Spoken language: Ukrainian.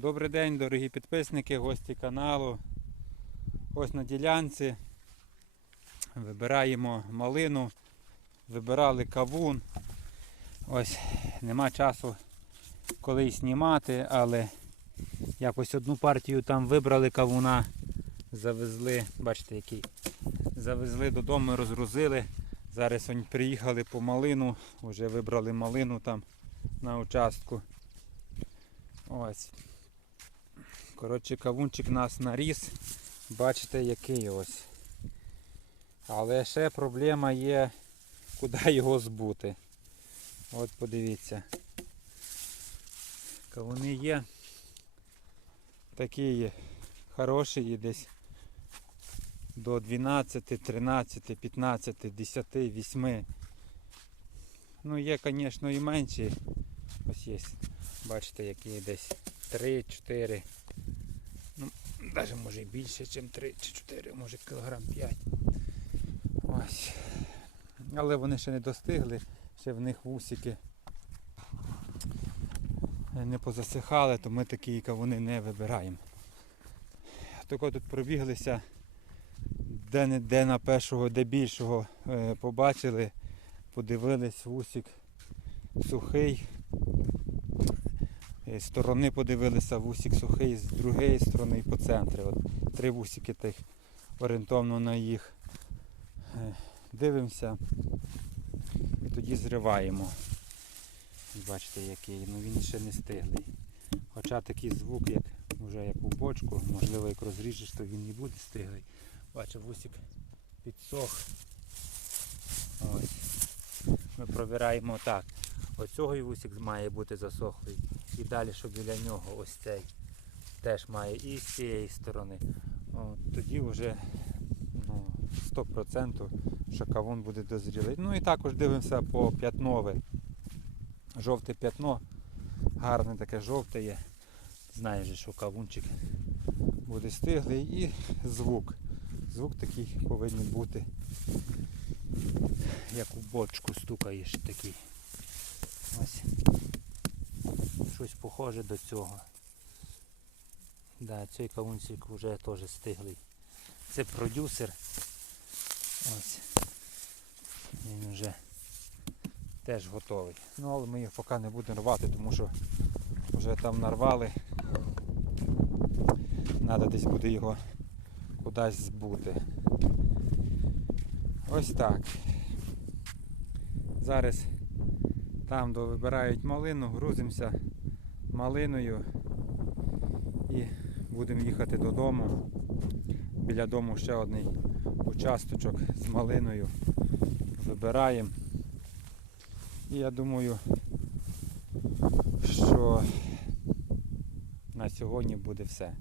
Добрий день, дорогі підписники, гості каналу. Ось на ділянці вибираємо малину, вибирали кавун. Ось нема часу коли знімати, але якось одну партію там вибрали кавуна, завезли, бачите який. Завезли додому, розгрузили. Зараз вони приїхали по малину, вже вибрали малину там на участку. Ось. Коротше, кавунчик нас наріс. Бачите, який ось. Але ще проблема є, куди його збути. От подивіться. Кавуни є. Такі. Хороші є десь до 12, 13, 15, 10, 8. Ну є, звісно, і менші. Ось є. Бачите, які десь 3, 4. Ну, навіть може і більше, ніж 3 чи 4, може кілограм 5. Ось. Але вони ще не достигли, ще в них вусики не позасихали, то ми такі кавуни не вибираємо. Тако тут пробіглися, де не де на першого, де більшого е, побачили, подивились, вусик сухий. З сторони подивилися, вусик сухий, з другої сторони і по центрі. От три вусики тих орієнтовно на їх. Е, Дивимося і тоді зриваємо. Бачите, який, ну він ще не стиглий. Хоча такий звук, як вже як у бочку, можливо, як розріжеш, то він не буде стиглий. Бачу, вусик підсох. Ось. Ми провираємо так. Оцього вусик має бути засохлий. І далі, що біля нього ось цей теж має і з цієї сторони. От, тоді вже ну, 100% що кавун буде дозрілий. Ну і також дивимося по п'ятнове. Жовте п'ятно. Гарне таке жовте є. Знаєш, що кавунчик буде стиглий і звук. Звук такий повинен бути, як у бочку стукаєш такий. Ось. Щось похоже до цього. Да, цей кавунчик вже теж стиглий. Це продюсер. Ось. Він вже теж готовий. Ну але ми їх поки не будемо рвати, тому що вже там нарвали. Треба десь буде його кудись збути. Ось так. Зараз там, де вибирають малину, грузимося малиною і будемо їхати додому. Біля дому ще один участочок з малиною. Вибираємо. І я думаю, що на сьогодні буде все.